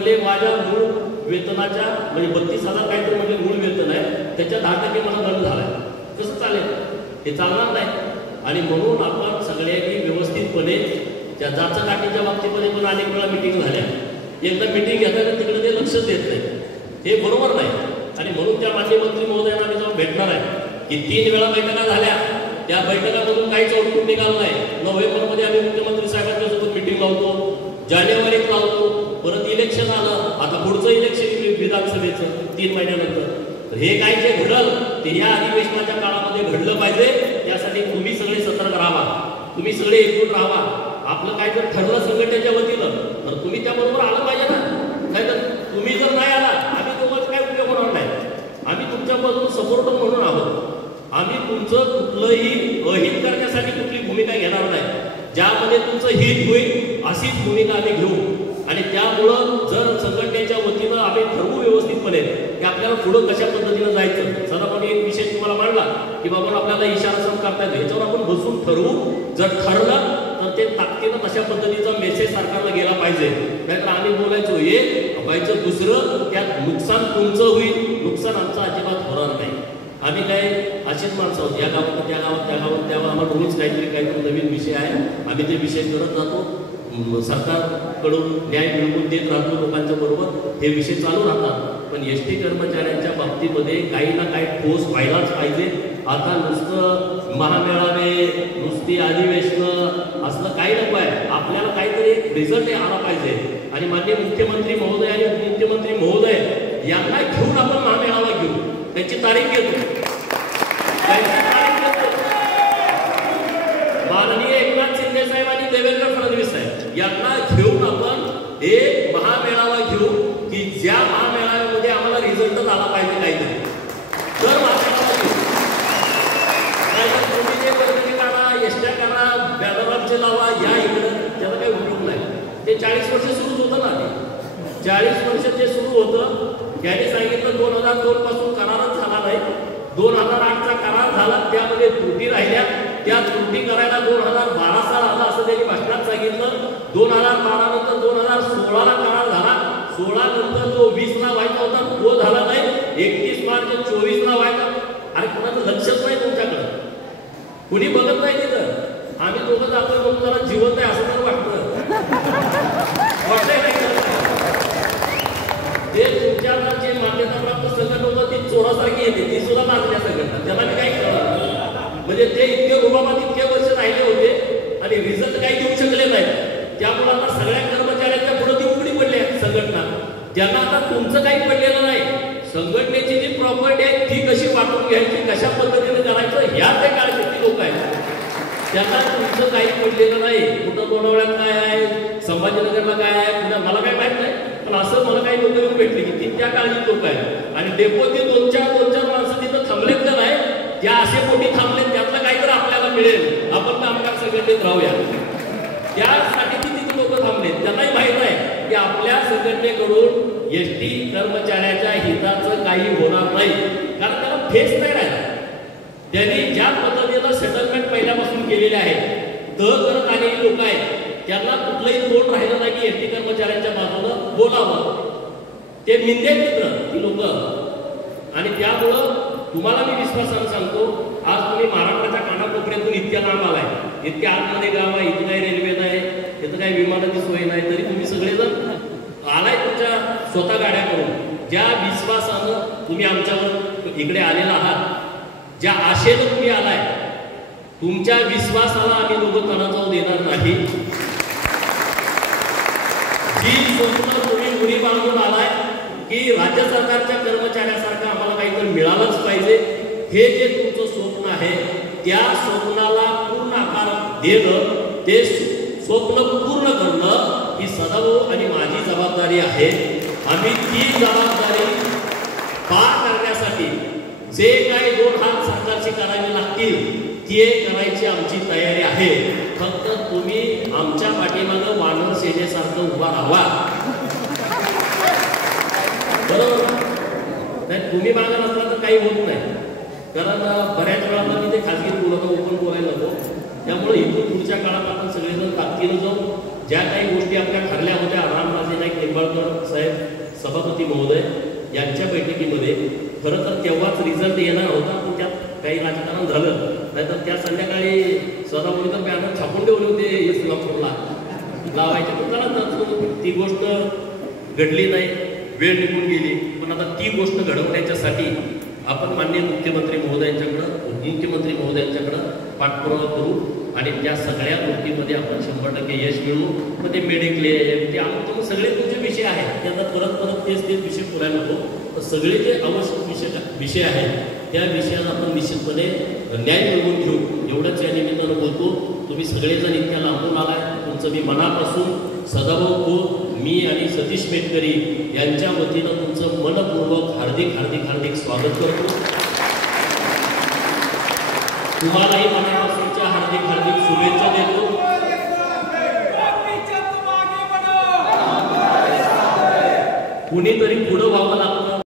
म्हणले माझ्या मूळ वेतनाच्या म्हणजे 32,000 काहीतरी म्हणजे मूळ वेतन आहे, त्याच्या 10% मला दंड झालाय. कसं चालेल? हे चालणार नाही. आणि म्हणून आपण सगळ्यांनी व्यवस्थितपणे त्या जाचकाठीच्या बाबतीमध्ये पण अनेक वेळा मिटिंग झाल्या. एकदा मिटिंग घेताना तिकडे ते लक्षच देत नाही, हे बरोबर नाही. आणि म्हणून त्या माननीय मंत्री महोदयांना आम्ही जाऊन भेटणार आहे की 3 वेळा बैठका झाल्या, त्या बैठकामधून काहीच आउटपुट निघालं नाही. नोव्हेंबरमध्ये आम्ही मुख्यमंत्री साहेबांच्या सोबत मिटिंग लावतो, जानेवारीत लावतो, परत इलेक्शन आलं, आता पुढचं इलेक्शन विधानसभेचं 3 महिन्यानंतर. हे काय जे घडलं ते या अधिवेशनाच्या काळामध्ये घडलं पाहिजे. त्यासाठी तुम्ही सगळे सतर्क राहा, तुम्ही सगळे एकजूट राहा. आपलं काय जर ठरलं संघटनेच्या वतीनं तर तुम्ही त्याबरोबर आलं पाहिजे ना. नाहीतर तुम्ही जर नाही आला आम्ही तुम्हाला काय उपयोग होणार नाही. आम्ही तुमच्यापासून सपोर्टर म्हणून आहोत. आम्ही तुमचं कुठलंही अहित करण्यासाठी कुठली भूमिका घेणार नाही. ज्यामध्ये तुमचं हित होईल अशीच भूमिका आम्ही घेऊ. आणि त्यामुळं जर संघटनेच्या वतीनं आम्ही ठरवू व्यवस्थितपणे की आपल्याला पुढं कशा पद्धतीनं जायचं. सदाभाऊनी एक विषय तुम्हाला मांडला की बाबा आपल्याला इशारा सम करता येतो, ह्याच्यावर आपण बसून ठरवू. जर ठरलं तर ते ताकदीनं तशा पद्धतीचा मेसेज सरकारला गेला पाहिजे. नाहीतर आम्ही बोलायचो एक व्हायचं दुसरं, त्यात नुकसान तुमचं होईल, नुकसान आमचं अजिबात होणार नाही. आम्ही काय अशीच माणसं आहोत, या गावात त्या गावात त्या गावात त्यावर आम्हाला रोज काहीतरी नवीन विषय आहे, आम्ही ते विषय करत जातो. सरकारकडून न्याय मिळवून देत राहतो लोकांच्या बरोबर, हे विषय चालू राहतात. पण एसटी कर्मचाऱ्यांच्या बाबतीमध्ये काही ना काही ठोस व्हायलाच पाहिजे. आता नुसतं महामेळावे, नुसती अधिवेशनं असलं काही नको आहे. आपल्याला काहीतरी रिझल्ट आला पाहिजे. आणि माननीय मुख्यमंत्री महोदय आणि उपमुख्यमंत्री महोदय यांना घेऊन आपण महामेळावा घेऊ. त्यांची तारीख घेतो, माननीय एकनाथ शिंदे साहेब आणि देवेंद्र फडणवीस साहेब यांना घेऊन आपण एक महामेळावा घेऊ की ज्या महामेळाव्यामध्ये आम्हाला रिझल्टच आला पाहिजे काहीतरी. तर महामेळावा घेऊ. तुम्ही जे वर्गणी काढा, एसट्या करा, बॅनरचे लावा, या इकडं त्याचा काही उपयोग नाही. ते 40 वर्ष सुरूच होतं ना. ते 40 वर्ष जे सुरू होतं त्याने सांगितलं 2002 पासून करारच झाला नाही. 2008चा करार झाला, त्यामध्ये त्रुटी राहिल्या, त्या त्रुटी करायला 2012 साल आला असं त्यांनी भाषणात सांगितलं. 2012 नंतर 2016ला करार झाला. 16 नंतर जो 20ला व्हायचा होता तो झाला नाही. 31 मार्च 24ला व्हायचा. अरे कोणाचं लक्षच नाही तुमच्याकडं, कुणी बघत नाही तिथं. आम्ही दोघं आपण लोक जरा जिवंत आहे असं तर वाटतं, वाटतंय नाही. ते तुमच्याला जे मान्यताप्राप्त संघटना होतं ती चोरासारखी येते, ती सुद्धा मागल्या संघटना, त्याला मी काही कळलं. म्हणजे ते इतके रुबाबात इतके वर्ष राहिले होते आणि रिझल्ट काही देऊ शकले नाही. त्यामुळे आता सगळ्या कर्मचाऱ्यांच्या पुढे ती उघडी पडली आहे संघटना. त्यांना आता तुमचं काही पडलेलं नाही. संघटनेची जी प्रॉपर्टी आहे ती कशी वाटून घ्यायची, कशा पद्धतीने करायचं, ह्या ते काळजी लोक आहेत. त्यांना तुमचं काही पडलेलं नाही. कुठं लोणावळ्यात काय आहे, संभाजीनगरला काय आहे, पुन्हा मला काय माहित नाही. पण असं मला काही लोक येऊन भेटले की ती त्या काळजी लोक आहेत. आणि डेपोचे 2-4 माणसं तिथं थांबलेत का नाही, त्या असे पोटी थांबलेत, त्यातलं काहीतरी आपल्याला मिळेल, आपण कामगार संघटनेत राहूया. त्यासाठी ती तिथे लोक थांबलेत. त्यांनाही माहित आहे की आपल्या संघटनेकडून एसटी कर्मचाऱ्याच्या हिताचं काही होणार नाही, कारण त्याला फेस नाही राहिला. त्यांनी ज्या पद्धतीनं सेटलमेंट पहिल्यापासून केलेले आहे, तर करत आलेली लोक आहेत, त्यांना कुठलंही तोंड राहिलं नाही की एसटी कर्मचाऱ्यांच्या बाजूनं बोलावं. ते मिंदे मित्र ती लोक. आणि त्यामुळं तुम्हाला मी विश्वासानं सांगतो, आज तुम्ही महाराष्ट्राच्या कानाकोपऱ्यातून इतक्या लांब आलाय, इतक्या आतमध्ये गाव आहे, इथं काही रेल्वे नाही, इथं काही विमानाची सोय नाही, तरी तुम्ही सगळेजण आलाय तुमच्या स्वतः गाड्या करून. ज्या विश्वासानं तुम्ही आमच्यावर इकडे आलेला आहात, ज्या आशेनं तुम्ही आलाय, तुमच्या विश्वासाला आम्ही लोक तणा जाऊ देणार नाही. जी स्वप्न तुम्ही मुली बांधून आलाय की राज्य सरकारच्या कर्मचाऱ्यासारखं आम्हाला काहीतरी मिळालंच पाहिजे, हे जे तुमचं स्वप्न आहे त्या स्वप्नाला पूर्ण आकार देणं, ते स्वप्न पूर्ण करणं ही सदाभाऊ आणि माझी जबाबदारी आहे. आम्ही ती जबाबदारी पार करण्यासाठी जे काही 2 हात सरकारची करावे लागतील ते करायची आमची तयारी आहे. फक्त तुम्ही आमच्या पाठीमागं वानर सेनेसारखं उभा राहा, बरोबर नाही. तुम्ही मागं नसला तर काही होत नाही. कारण बऱ्याच वेळा मी ते खाजगी बोलतो, ओपन बोलायला नको. त्यामुळे इथून पुढच्या काळात आपण सगळेजण ताकदीनं जाऊ. ज्या काही गोष्टी आपल्या ठरल्या होत्या, रामराजे नाईक निंबाळकर साहेब सभापती महोदय यांच्या बैठकीमध्ये, खरं तर तेव्हाच रिझल्ट येणार होता, पण त्यात काही राजकारण झालं. नाहीतर त्या संध्याकाळी सदामुळीकर बॅनर छापून ठेवले होते इस्लामपूरला लावायचे, पण झालं ती गोष्ट घडली नाही, वेळ निघून गेली. पण आता ती गोष्ट घडवण्याच्यासाठी आपण माननीय मुख्यमंत्री महोदयांच्याकडं, उपमुख्यमंत्री महोदयांच्याकडं पाठपुरावा करू आणि त्या सगळ्या गोष्टीमध्ये आपण 100% यश मिळवू. मग ते मेडिक्लेम, ते आमचे सगळे तुमचे विषय आहेत, त्यांना परत तेच विषय पुरायला नको. तर सगळे जे आवश्यक विषय आहेत त्या विषयाला आपण निश्चितपणे न्याय मिळवून घेऊ, एवढंच या निमित्तानं बोलतो. तुम्ही सगळेजण इतक्या लांबून आलाय, तुमचं मी मनापासून सदाभाऊ खोत, मी आणि सतीश मेटकरी यांच्या वतीनं तुमचं मनपूर्वक हार्दिक स्वागत करतो. तुम्हालाही मनापासूनच्या हार्दिक शुभेच्छा देतो. कुणीतरी पुढं व्हावं लागतं.